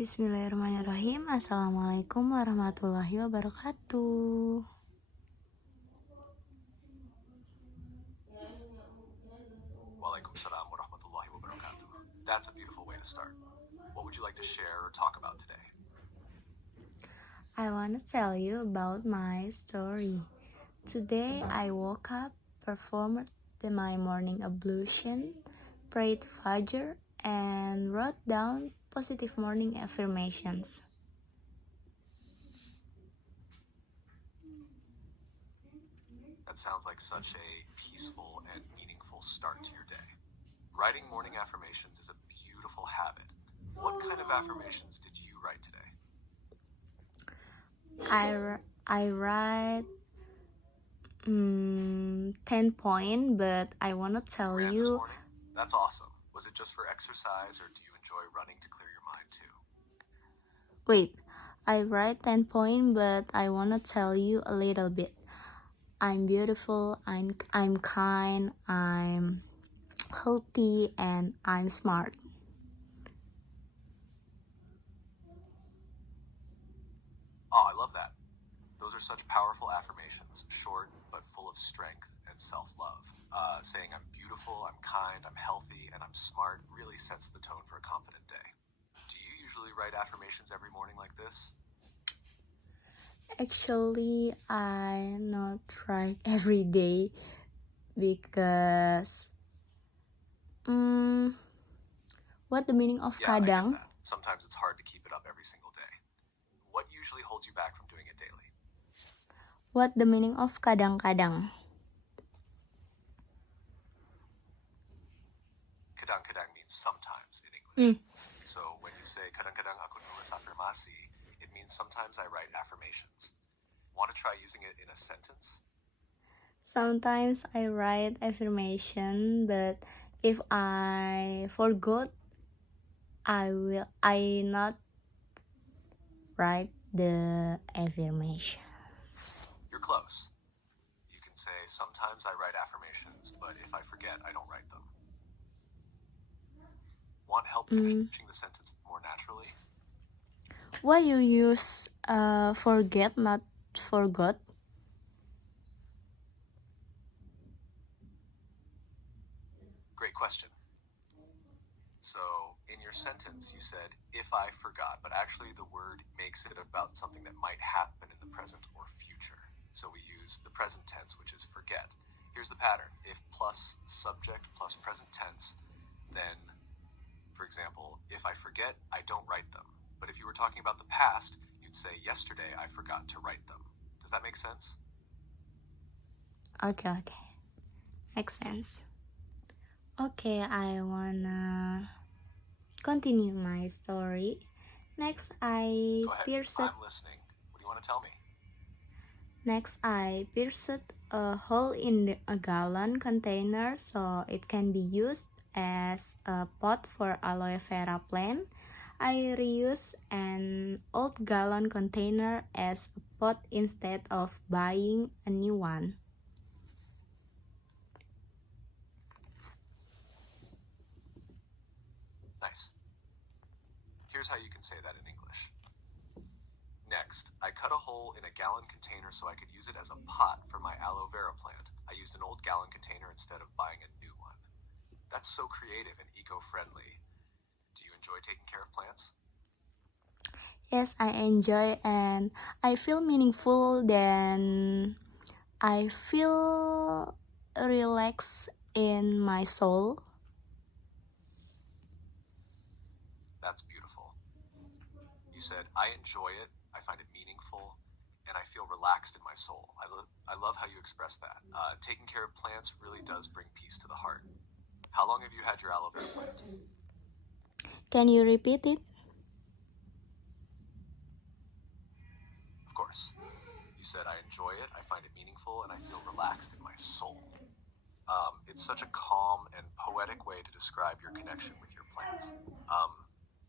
Bismillahirrahmanirrahim. Assalamualaikum warahmatullahi wabarakatuh. Waalaikumsalam warahmatullahi wabarakatuh. That's a beautiful way to start. What would you like to share or talk about today? I want to tell you about my story. Today I woke up, performed my morning ablution, prayed Fajr, and wrote down positive morning affirmations. That sounds like such a peaceful and meaningful start to your day. Writing morning affirmations is a beautiful habit. What kind of affirmations did you write today? I write 10 points, but I want to tell You ran you. this morning? That's awesome. Was it just for exercise, or do you enjoy running to clear your mind too? Wait, I write 10 points, but I want to tell you a little bit. I'm beautiful, I'm kind, I'm healthy, and I'm smart. Oh, I love that. Those are such powerful affirmations, short but full of strength and self-love. Saying I'm beautiful, I'm kind, I'm healthy, and I'm smart really sets the tone for a confident day. Do you usually write affirmations every morning like this? Actually, I not write every day because what the meaning of Yeah, I get kadang? that. Sometimes it's hard to keep it up every single day. What usually holds you back from doing it daily? What the meaning of kadang-kadang? Kadang-kadang means sometimes in English. So when you say kadang-kadang aku nulis afirmasi, it means sometimes I write affirmations. Want to try using it in a sentence? Sometimes I write affirmation, but if I forgot, I not write the affirmation. You're close. You can say, sometimes I write affirmations, but if I forget, I don't write them. Want help finishing the sentence more naturally? Why you use forget, not forgot? Great question. So, in your sentence, you said, if I forgot, but actually the word makes it about something that might happen in the present or future. So we use the present tense, which is forget. Here's the pattern. If plus subject plus present tense, then, for example, if I forget, I don't write them. But if you were talking about the past, you'd say, yesterday I forgot to write them. Does that make sense? Okay. Makes sense. Okay, I wanna continue my story. Next, I Go ahead. pierced. I'm listening. What do you want to tell me? Next, I pierced a hole in a gallon container so it can be used as a pot for aloe vera plant. I reuse an old gallon container as a pot instead of buying a new one. Nice. Here's how you can say that in English. Next, I cut a hole in a gallon container so I could use it as a pot for my aloe vera plant. I used an old gallon container instead of buying a new one. That's so creative and eco-friendly. Do you enjoy taking care of plants? Yes, I enjoy and I feel meaningful, then I feel relaxed in my soul. That's beautiful. You said, I enjoy it, I find it meaningful, and I feel relaxed in my soul. I love how you express that. Taking care of plants really does bring peace to the heart. How long have you had your aloe vera plant? Can you repeat it? Of course. You said, I enjoy it, I find it meaningful, and I feel relaxed in my soul. It's such a calm and poetic way to describe your connection with your plants.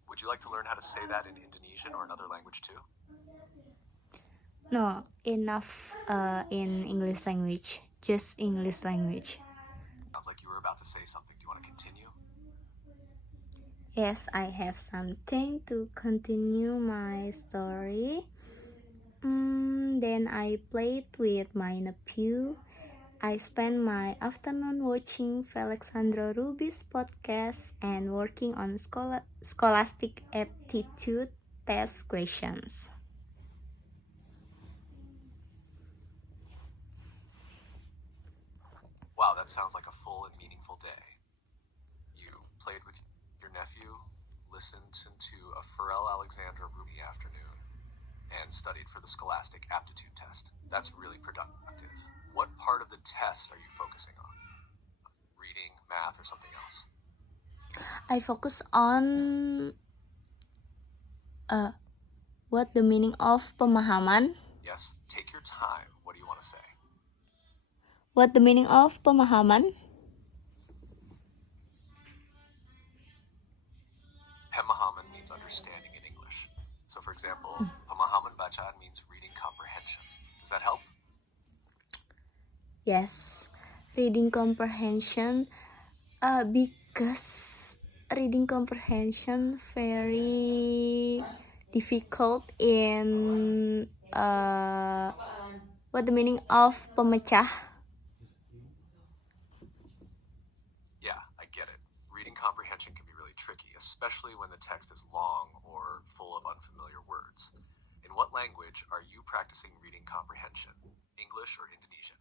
Would you like to learn how to say that in Indonesian or another language too? No, enough in English language. Just English language. Sounds like you were about to say something. Do you want to continue? Yes, I have something to continue my story. Then I played with my nephew. I spent my afternoon watching Alexandra Ruby's podcast and working on scholastic aptitude test questions. Wow, that sounds like a full and meaningful day. You played with your nephew, listened to a Pharrell Alexandra Ruby afternoon, and studied for the Scholastic Aptitude Test. That's really productive. What part of the test are you focusing on? Reading, math, or something else? I focus on what the meaning of pemahaman. Yes, take your time. What do you want to say? What the meaning of pemahaman? Pemahaman means understanding in English. So, for example, pemahaman bacaan means reading comprehension. Does that help? Yes, reading comprehension. Because reading comprehension very difficult in what the meaning of pemecah. Yeah, I get it. Reading comprehension can be really tricky, especially when the text is long or full of unfamiliar words. In what language are you practicing reading comprehension? English or Indonesian?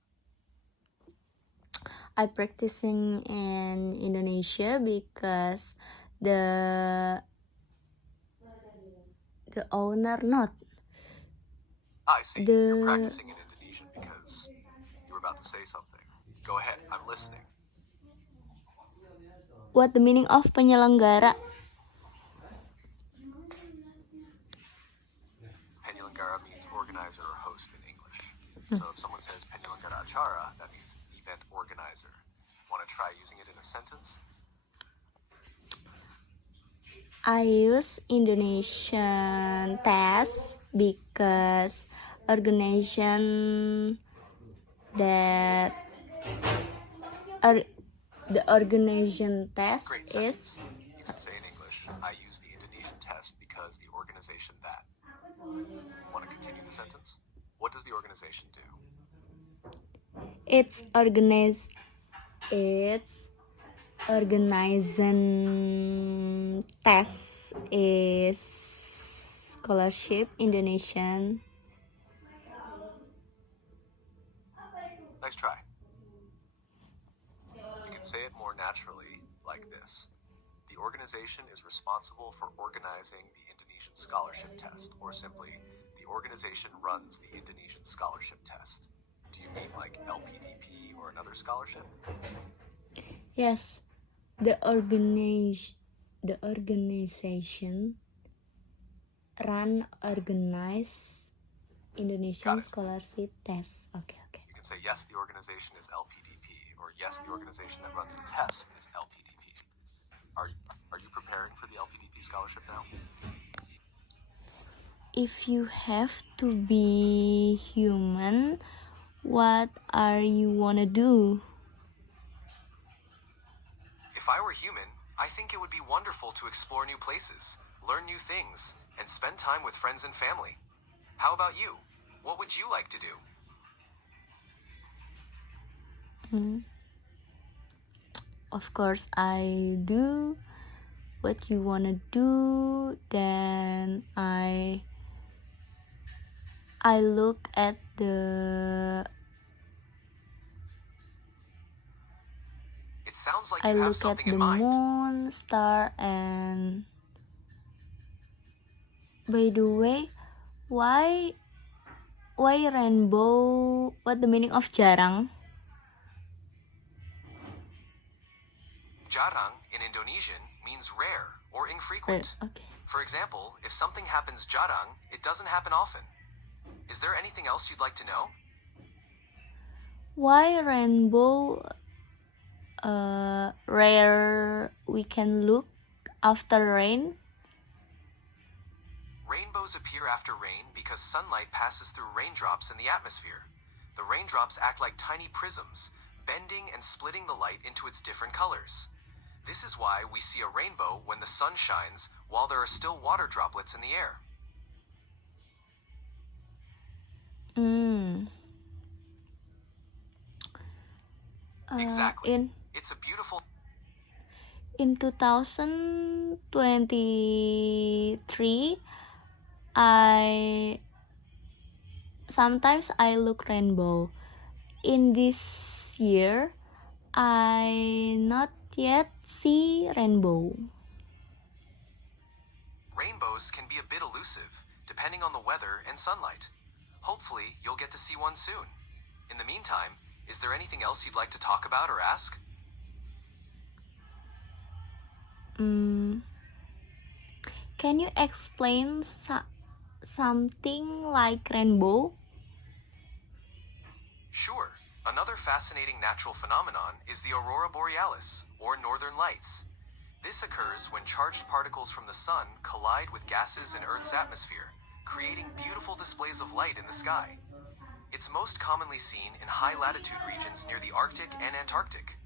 I practicing in Indonesia because the owner not I see. the You're practicing in Indonesian because you were about to say something. Go ahead, I'm listening. what the meaning of penyelenggara. Penyelenggara means organizer or host in English. So if someone says penyelenggara acara, that means event organizer. Want to try using it in a sentence? I use Indonesian test because organization that the organization test Great is sentence. You can say in English, I use the Indonesian test because the organization that. Want to continue the sentence? What does the organization do? it's organizing test is scholarship Indonesian. Nice try. You can say it more naturally like this. The organization is responsible for organizing the Indonesian scholarship test, or simply, the organization runs the Indonesian scholarship test. Do you mean like LPDP or another scholarship? Yes, the organization organize Indonesian scholarship test. Okay. You can say, yes, the organization is LPDP, or yes, the organization that runs the test is LPDP. Are you preparing for the LPDP scholarship now? If you have to be human, what are you wanna do? If I were human, I think it would be wonderful to explore new places, learn new things, and spend time with friends and family. How about you? What would you like to do? Of course, I do what you wanna do. Then I look at the It sounds like you have something in mind. moon, star, and by the way, why rainbow? What the meaning of jarang? Jarang in Indonesian means rare or infrequent. Okay. For example, if something happens jarang, it doesn't happen often. Is there anything else you'd like to know? Why rainbow? Rare we can look after rain. Rainbows appear after rain because sunlight passes through raindrops in the atmosphere. The raindrops act like tiny prisms, bending and splitting the light into its different colors. This is why we see a rainbow when the sun shines while there are still water droplets in the air. Mm. Exactly. In It's a beautiful 2023, I sometimes I look rainbow. In this year, I not yet see rainbow. Rainbows can be a bit elusive, depending on the weather and sunlight. Hopefully, you'll get to see one soon. In the meantime, is there anything else you'd like to talk about or ask? Mm. Can you explain something like rainbow? Sure. Another fascinating natural phenomenon is the aurora borealis, or northern lights. This occurs when charged particles from the sun collide with gases in Earth's atmosphere, creating beautiful displays of light in the sky. It's most commonly seen in high-latitude regions near the Arctic and Antarctic.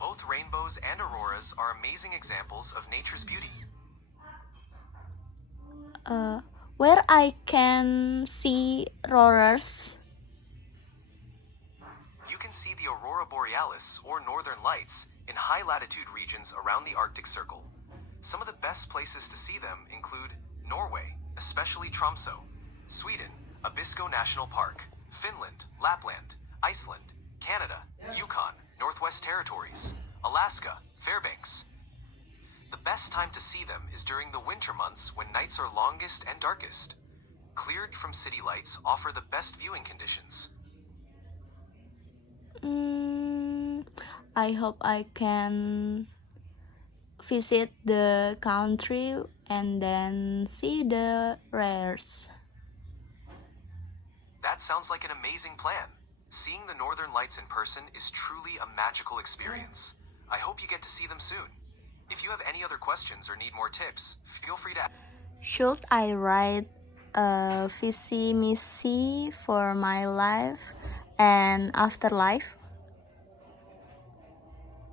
Both rainbows and auroras are amazing examples of nature's beauty. Where I can see auroras? You can see the aurora borealis, or northern lights, in high-latitude regions around the Arctic Circle. Some of the best places to see them include Norway, especially Tromsø, Sweden, Abisko National Park, Finland, Lapland, Iceland, Canada, Yukon, Northwest Territories, Alaska, Fairbanks. The best time to see them is during the winter months when nights are longest and darkest. Cleared from city lights offer the best viewing conditions. I hope I can visit the country and then see the rares. That sounds like an amazing plan. Seeing the northern lights in person is truly a magical experience. I hope you get to see them soon. If you have any other questions or need more tips, feel free to ask. Should I write a visi misi for my life and afterlife?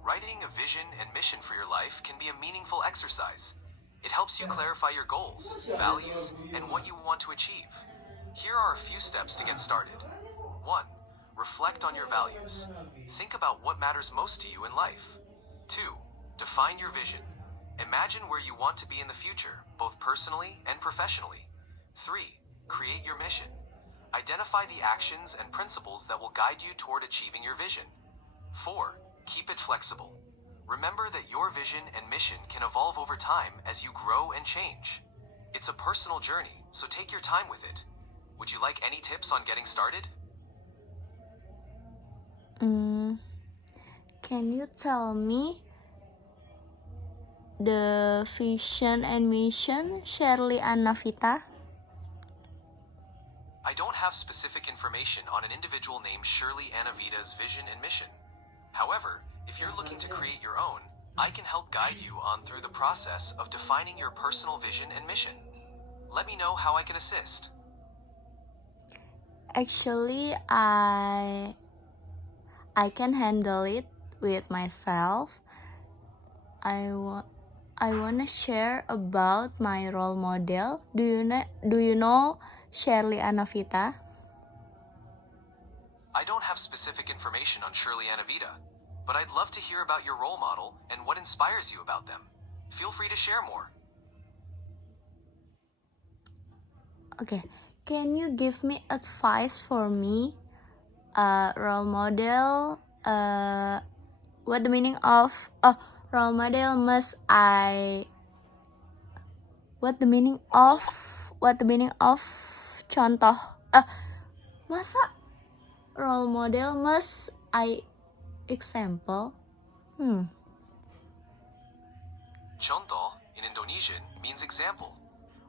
Writing a vision and mission for your life can be a meaningful exercise. It helps you clarify your goals, values, and what you want to achieve. Here are a few steps to get started. 1. Reflect on your values. Think about what matters most to you in life. 2. Define your vision. Imagine where you want to be in the future, both personally and professionally. 3. Create your mission. Identify the actions and principles that will guide you toward achieving your vision. 4. Keep it flexible. Remember that your vision and mission can evolve over time as you grow and change. It's a personal journey, so take your time with it. Would you like any tips on getting started? Can you tell me the vision and mission Shirley Anavita? I don't have specific information on an individual named Shirley Anavita's vision and mission. However, if you're looking to create your own, I can help guide you on through the process of defining your personal vision and mission. Let me know how I can assist. Actually, I can handle it with myself. I wanna share about my role model. Do you know Shirley Anavita? I don't have specific information on Shirley Anavita, but I'd love to hear about your role model and what inspires you about them. Feel free to share more. Okay, can you give me advice for me? Role model. What the meaning of role model must I? What the meaning of contoh? Masa role model must I example? Contoh in Indonesian means example.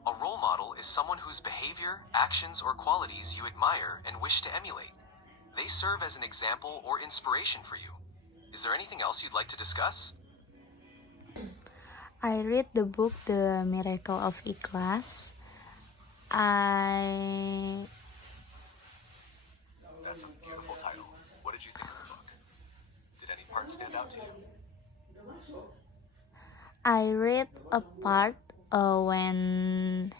A role model is someone whose behavior, actions, or qualities you admire and wish to emulate. They serve as an example or inspiration for you. Is there anything else you'd like to discuss? I read the book The Miracle of Ikhlas. That's a beautiful title. What did you think of the book? Did any part stand out to you? I read a part when